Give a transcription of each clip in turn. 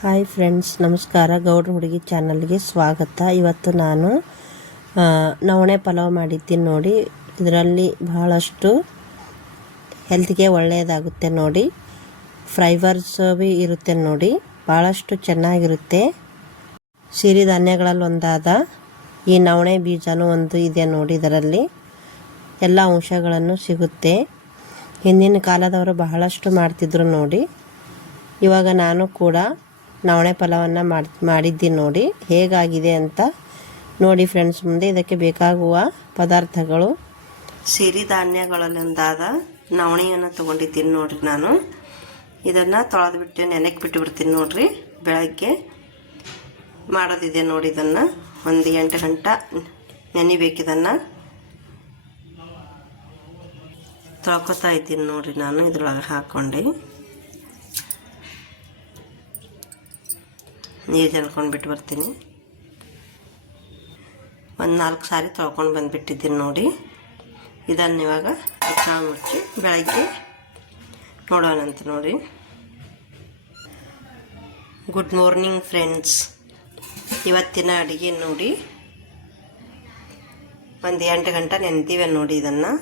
Hi friends ನಮಸ್ಕಾರ. ಗೌಡ್ರ ಹುಡುಗಿ ಚಾನಲ್ಗೆ ಸ್ವಾಗತ. ಇವತ್ತು ನಾನು ನವಣೆ ಪಲಾವ್ ಮಾಡಿದ್ದೀನಿ ನೋಡಿ. ಇದರಲ್ಲಿ ಬಹಳಷ್ಟು ಹೆಲ್ತ್ಗೆ ಒಳ್ಳೆಯದಾಗುತ್ತೆ ನೋಡಿ. ಫ್ರೈಬರ್ಸ್ ಭೀ ಇರುತ್ತೆ ನೋಡಿ. ಭಾಳಷ್ಟು ಚೆನ್ನಾಗಿರುತ್ತೆ. ಸಿರಿಧಾನ್ಯಗಳಲ್ಲಿ ಒಂದಾದ ಈ ನವಣೆ ಬೀಜನೂ ಒಂದು ಇದೆ ನೋಡಿ ಇದರಲ್ಲಿ. ಎಲ್ಲ ಅಂಶಗಳನ್ನು ಸಿಗುತ್ತೆ. ಹಿಂದಿನ ಕಾಲದವರು ಬಹಳಷ್ಟು ಮಾಡ್ತಿದ್ರು ನೋಡಿ. ಇವಾಗ ನಾನು ಕೂಡ ನವಣೆ ಪಲಾವನ್ನು ಮಾಡಿ ಮಾಡಿದ್ದೀನಿ ನೋಡಿ ಹೇಗಾಗಿದೆ ಅಂತ ನೋಡಿ ಫ್ರೆಂಡ್ಸ್ ಮುಂದೆ ಇದಕ್ಕೆ ಬೇಕಾಗುವ ಪದಾರ್ಥಗಳು. ಸಿರಿಧಾನ್ಯಗಳಲ್ಲೊಂದಾದ ನವಣೆಯನ್ನು ತೊಗೊಂಡಿದ್ದೀನಿ ನೋಡ್ರಿ ನಾನು. ಇದನ್ನು ತೊಳೆದ್ಬಿಟ್ಟು ನೆನೆಗೆ ಬಿಟ್ಟು ಬಿಡ್ತೀನಿ ನೋಡ್ರಿ. ಬೆಳಗ್ಗೆ ಮಾಡೋದಿದೆ ನೋಡಿ ಇದನ್ನು. ಒಂದು ಎಂಟು ಗಂಟೆ ನೆನಿಬೇಕಿದನ್ನು ತೊಳ್ಕೊತಾ ಇದ್ದೀನಿ ನೋಡ್ರಿ ನಾನು ಇದ್ರೊಳಗೆ ಹಾಕ್ಕೊಂಡು ನೀರು ಜಲ್ಕೊಂಡು ಬಿಟ್ಟು ಬರ್ತೀನಿ. ಒಂದು ನಾಲ್ಕು ಸಾರಿ ತೊಳ್ಕೊಂಡು ಬಂದುಬಿಟ್ಟಿದ್ದೀನಿ ನೋಡಿ. ಇದನ್ನು ಇವಾಗ ಚಾ ಮುಚ್ಚಿ ಬೆಳಗ್ಗೆ ನೋಡೋಣಂತ ನೋಡಿ. ಗುಡ್ ಮಾರ್ನಿಂಗ್ ಫ್ರೆಂಡ್ಸ್ ಇವತ್ತಿನ ಅಡುಗೆ ನೋಡಿ. ಒಂದು ಎಂಟು ಗಂಟೆ ನೆನೆದಿವೆ ನೋಡಿ ಇದನ್ನು.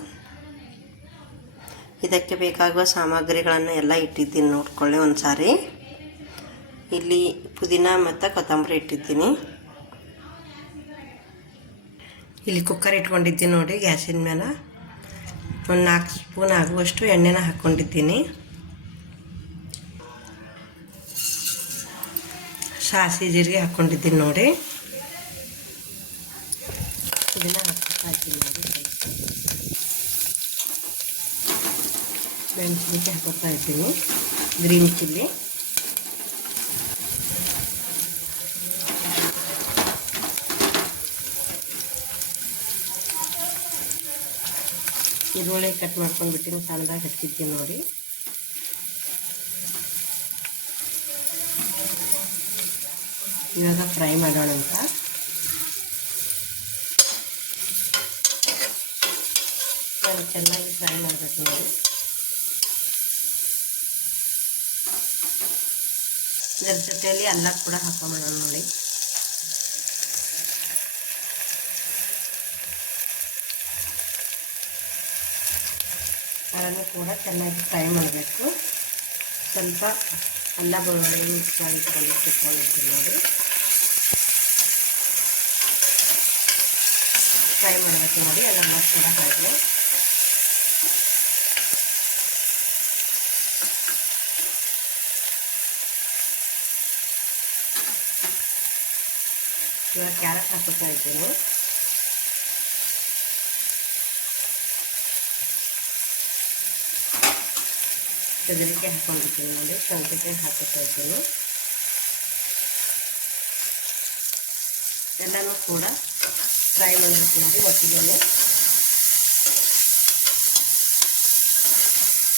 ಇದಕ್ಕೆ ಬೇಕಾಗುವ ಸಾಮಗ್ರಿಗಳನ್ನು ಎಲ್ಲ ಇಟ್ಟಿದ್ದೀನಿ ನೋಡ್ಕೊಳ್ಳಿ ಒಂದು ಸಾರಿ ಇಲ್ಲಿ ಪುದೀನ ಮತ್ತು ಕೊತ್ತಂಬರಿ ಇಟ್ಟಿದ್ದೀನಿ. ಇಲ್ಲಿ ಕುಕ್ಕರ್ ಇಟ್ಕೊಂಡಿದ್ದೀನಿ ನೋಡಿ ಗ್ಯಾಸಿನ ಮೇಲೆ. ಒಂದು ನಾಲ್ಕು ಸ್ಪೂನ್ ಆಗುವಷ್ಟು ಎಣ್ಣೆನ ಹಾಕ್ಕೊಂಡಿದ್ದೀನಿ. ಸಾಸಿ ಜೀರಿಗೆ ಹಾಕ್ಕೊಂಡಿದ್ದೀನಿ ನೋಡಿ. ಪುದೀನ ಹಾಕ್ತಾ ಇದ್ದೀನಿ ನೋಡಿ. ಮೆಣಸಿನಕಾಯಿ ಹಾಕೋತಾ ಇದ್ದೀನಿ. Green chilli. ಈರುಳ್ಳಿ ಕಟ್ ಮಾಡ್ಕೊಂಡ್ಬಿಟ್ಟಿನಿ, ಸಣ್ಣದಾಗಿ ಹಚ್ಚಿದ್ದೀನಿ ನೋಡಿ. ಇವಾಗ ಫ್ರೈ ಮಾಡೋಣ ಅಂತ. ನಾನು ಚೆನ್ನಾಗಿ ಫ್ರೈ ಮಾಡಬೇಕು ನೋಡಿ. ಇದರ ಜೊತೆಯಲ್ಲಿ ಅಲ್ಲ ಕೂಡ ಹಾಕೊಂಬೋಣ ನೋಡಿ. ಅದನ್ನು ಕೂಡ ಚೆನ್ನಾಗಿ ಫ್ರೈ ಮಾಡಬೇಕು. ಸ್ವಲ್ಪ ಅಲ್ಲ ಬೆಳ್ಳುಳ್ಳಿ ಮಿಕ್ಸ್ ಮಾಡಿ ನೋಡಿ. ಫ್ರೈ ಮಾಡಬೇಕು ನೋಡಿ, ಎಲ್ಲ ಮಸಾಲ ಹಾಗೆ. ಇವಾಗ ಕ್ಯಾರೆಟ್ ಹಾಕೋತಾ ಇದ್ದೀನಿ. ಬೆದರಿಕೆ ಹಾಕೊಂಡಿರ್ತೀನಿ ನೋಡಿ. ಸೌತೆಕಾಯಿ ಹಾಕೋತಾ ಇದ್ದೀನಿ. ಎಲ್ಲನೂ ಕೂಡ ಫ್ರೈ ಮಾಡಿರ್ತೀನಿ ಒಟ್ಟಿಗೆ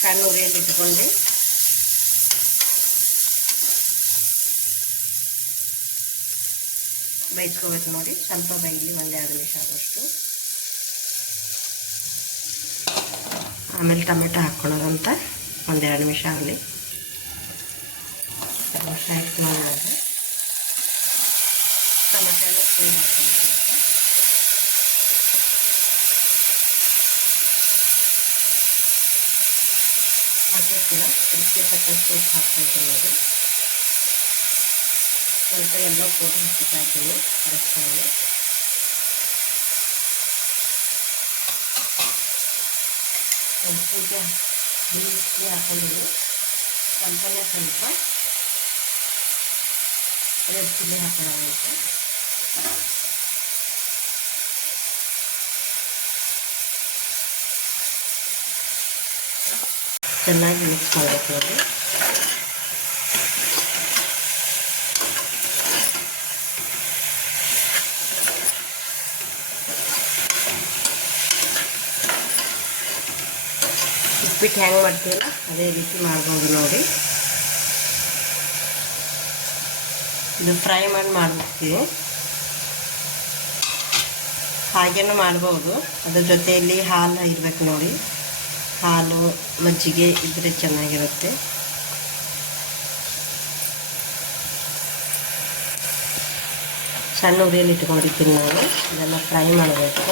ಕಣ್ಣೂರಿಯಲ್ಲಿ ಇಟ್ಕೊಂಡು. ಬೇಯಿಸ್ಕೋಬೇಕು ನೋಡಿ. ಸ್ವಲ್ಪ ಬೈಲಿ ಒಂದೆರಡು ನಿಮಿಷ ಆಗೋಷ್ಟು ಆಮೇಲೆ ಟೊಮೆಟೊ ಹಾಕ್ಕೊಳೋದಂತ ಒಂದೆರಡು ನಿಮಿಷ ಆಗಲಿ ನಿಮಿಷ ಆಯ್ತು ನೋಡುವಾಗ ಟೊಮೆಟೊ ಎಲ್ಲ ಫ್ರೈ ಮಾಡ್ಕೊಂಡು ಹಾಕಿ ಕೂಡ ರುಚಿಗೆ ತಕ್ಕಷ್ಟು ಉಪ್ಪು ಹಾಕ್ತಾ ಇದ್ದೀನಿ ನೋಡಿ ಸ್ವಲ್ಪ ಎಲ್ಲ ಪೌಡರ್ ಹಾಕ್ತಾ ಇದ್ದೀನಿ ರಸವನ್ನು ಒಂದು ಪೂಜೆ ಬಿಳಿ ಹಾಕೊಂಡಿದ್ದೀನಿ ಸ್ವಲ್ಪನೇ ಸ್ವಲ್ಪ ರೆಡ್ ಚಿಲ್ಲಿ ಹಾಕೋಣಾಗುತ್ತೆ ಚೆನ್ನಾಗಿ ಮಿಕ್ಸ್ ಮಾಡಬೇಕು ಉಪ್ಪಿಟ್ಟು ಹೆಂಗೆ ಮಾಡ್ತೀವಲ್ಲ ಅದೇ ರೀತಿ ಮಾಡ್ಬೋದು ನೋಡಿ. ಇದು ಫ್ರೈ ಮಾಡಿ ಮಾಡ್ಬಿಡ್ತೀವಿ. ಹಾಗೇನು ಮಾಡ್ಬೋದು. ಅದ್ರ ಜೊತೆಯಲ್ಲಿ ಹಾಲು ಇರಬೇಕು ನೋಡಿ. ಹಾಲು, ಮಜ್ಜಿಗೆ ಇದ್ದರೆ ಚೆನ್ನಾಗಿರುತ್ತೆ. ಸಣ್ಣ ಉರಿಯಲ್ಲಿ ಇಟ್ಕೊಂಡಿದ್ದೀನಿ ನಾನು. ಇದೆಲ್ಲ ಫ್ರೈ ಮಾಡಬೇಕು.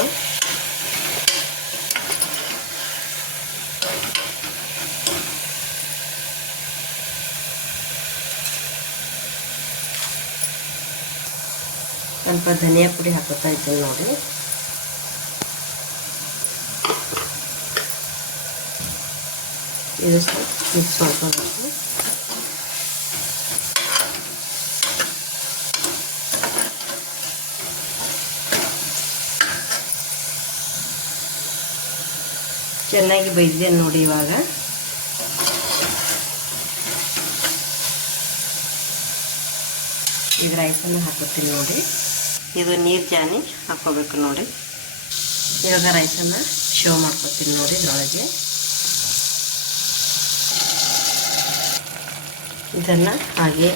ಸ್ವಲ್ಪ ಧನಿಯಾ ಪುಡಿ ಹಾಕೋತಾ ಇದ್ದೀನಿ ನೋಡಿ. ಇದು ಮಿಕ್ಸ್ ಮಾಡ್ಕೊಬೇಕು. ಚೆನ್ನಾಗಿ ಬೈದಿದೆ ನೋಡಿ ಇವಾಗ. ಇದು ರೈಸನ್ನು ಹಾಕುತ್ತೀನಿ ನೋಡಿ. ಇದು ನೀರು ಜಾನಿ ಹಾಕೋಬೇಕು ನೋಡಿ. ಇವಾಗ ರೈಸನ್ನು ಶೋ ಮಾಡ್ಕೊತೀನಿ ನೋಡಿ ಇದರೊಳಗೆ. ಇದನ್ನು ಹಾಗೆ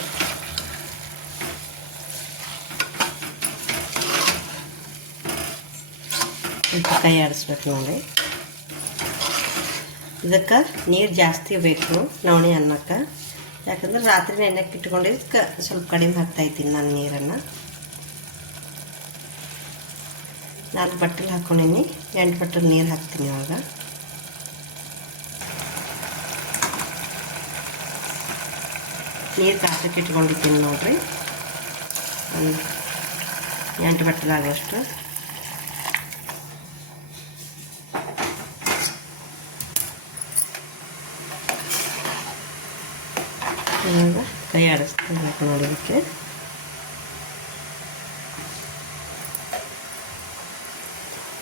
ಕೈ ಆಡಿಸ್ಬೇಕು ನೋಡಿ. ಇದಕ್ಕೆ ನೀರು ಜಾಸ್ತಿ ಬೇಕು ನವಣಿ ಅನ್ನಕ್ಕೆ. ಯಾಕಂದ್ರೆ ರಾತ್ರಿ ನೆನೆಕ್ಕೆ ಇಟ್ಕೊಂಡಿದ್ದಕ್ಕೆ ಸ್ವಲ್ಪ ಕಡಿಮೆ ಹಾಕ್ತಾ ಇದ್ದೀನಿ ನಾನು ನೀರನ್ನು. ನಾಲ್ಕು ಬಟ್ಟಲು ಹಾಕ್ಕೊಂಡಿನಿ ಎಂಟು ಬಟ್ಟಲು ನೀರು ಹಾಕ್ತೀನಿ ಇವಾಗ. ನೀರು ಕಾಸಕ್ಕೆ ಇಟ್ಕೊಂಡಿದ್ದೀನಿ ನೋಡಿರಿ. ಎಂಟು ಬಟ್ಟಲು ಆಗೋಷ್ಟು. ಇವಾಗ ಕೈ ಆಡಿಸ್ಬೇಕು ನೋಡೋದಕ್ಕೆ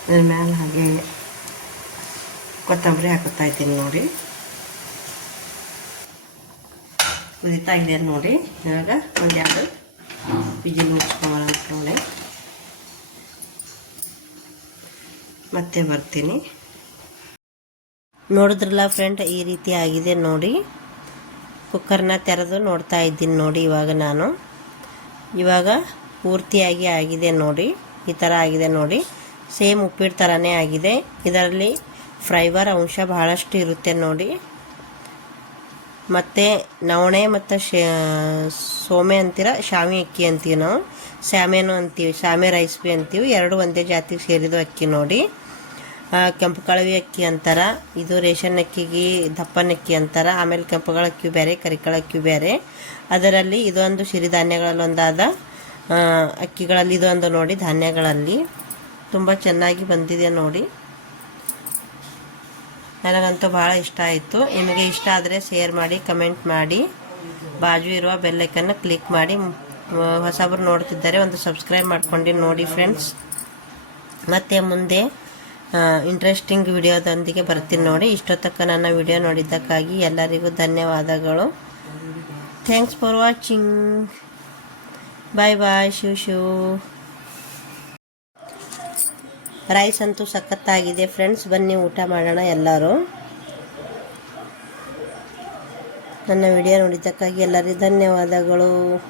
ಅದ್ರ ಮೇಲೆ ಹಾಗೆ ಕೊತ್ತಂಬರಿ ಹಾಕುತ್ತಾ ಇದ್ದೀನಿ ನೋಡಿ. ಕುದಿತಾ ಇದೆ ನೋಡಿ. ಇವಾಗ ಒಂದೆರಡು ಬಿಜಿಲ್ ಮುಚ್ಕೊಳ್ಳೋಣ ನೋಡಿ. ಮತ್ತೆ ಬರ್ತೀನಿ. ನೋಡಿದ್ರಲ್ಲ ಫ್ರೆಂಡ್ ಈ ರೀತಿ ಆಗಿದೆ ನೋಡಿ. ಕುಕ್ಕರ್ನ ತೆರೆದು ನೋಡ್ತಾ ಇದ್ದೀನಿ ನೋಡಿ ಇವಾಗ ನಾನು. ಇವಾಗ ಪೂರ್ತಿಯಾಗಿ ಆಗಿದೆ ನೋಡಿ. ಈ ಥರ ಆಗಿದೆ ನೋಡಿ. ಸೇಮ್ ಉಪ್ಪಿಟ್ಟು ಥರನೇ ಆಗಿದೆ. ಇದರಲ್ಲಿ ಫ್ರೈವರ್ ಅಂಶ ಬಹಳಷ್ಟು ಇರುತ್ತೆ ನೋಡಿ. ಮತ್ತು ನವಣೆ ಮತ್ತು ಸೋಮೆ ಅಂತೀರ, ಶಾಮಿ ಅಕ್ಕಿ ಅಂತೀವಿ ನಾವು. ಸ್ಯಾಮೇನು ಅಂತೀವಿ ಶಾಮೆ ರೈಸ್ ಬಿ ಅಂತೀವಿ. ಎರಡು ಒಂದೇ ಜಾತಿಗೆ ಸೇರಿದ ಅಕ್ಕಿ ನೋಡಿ. ಕೆಂಪು ಕಳವಿ ಅಕ್ಕಿ ಅಂತಾರೆ, ಇದು ರೇಷನ್ ಅಕ್ಕಿಗೆ ದಪ್ಪನ ಅಕ್ಕಿ ಅಂತಾರೆ. ಆಮೇಲೆ ಕೆಂಪುಗಳ ಅಕ್ಕಿ ಬೇರೆ ಕರಿಕಳ ಅಕ್ಕಿ ಬೇರೆ. ಅದರಲ್ಲಿ ಇದೊಂದು ಸಿರಿಧಾನ್ಯಗಳಲ್ಲಿ ಒಂದಾದ ಅಕ್ಕಿಗಳಲ್ಲಿ ಇದೊಂದು ನೋಡಿ, ಧಾನ್ಯಗಳಲ್ಲಿ. ತುಂಬ ಚೆನ್ನಾಗಿ ಬಂದಿದೆ ನೋಡಿ. ನನಗಂತೂ ಭಾಳ ಇಷ್ಟ ಆಯಿತು. ನಿಮಗೆ ಇಷ್ಟ ಆದರೆ ಶೇರ್ ಮಾಡಿ ಕಮೆಂಟ್ ಮಾಡಿ. ಬಾಜು ಇರುವ ಬೆಲ್ಲೈಕನ್ನು ಕ್ಲಿಕ್ ಮಾಡಿ. ಹೊಸಬ್ರು ನೋಡ್ತಿದ್ದಾರೆ, ಒಂದು ಸಬ್ಸ್ಕ್ರೈಬ್ ಮಾಡ್ಕೊಂಡು ನೋಡಿ ಫ್ರೆಂಡ್ಸ್ ಮತ್ತು ಮುಂದೆ ಇಂಟ್ರೆಸ್ಟಿಂಗ್ ವಿಡಿಯೋದೊಂದಿಗೆ ಬರ್ತೀನಿ ನೋಡಿ. ಇಷ್ಟೊತ್ತಕ್ಕ ನನ್ನ ವಿಡಿಯೋ ನೋಡಿದ್ದಕ್ಕಾಗಿ ಎಲ್ಲರಿಗೂ ಧನ್ಯವಾದಗಳು. Thanks for watching bye bye Shiv ಶಿವ್ ರೈಸ್ ಅಂತೂ ಸಖತ್ತಾಗಿದೆ. ಫ್ರೆಂಡ್ಸ್ ಬನ್ನಿ ಊಟ ಮಾಡೋಣ ಎಲ್ಲರೂ. ನನ್ನ ವಿಡಿಯೋ ನೋಡಿದ್ದಕ್ಕಾಗಿ ಎಲ್ಲರಿಗೂ ಧನ್ಯವಾದಗಳು.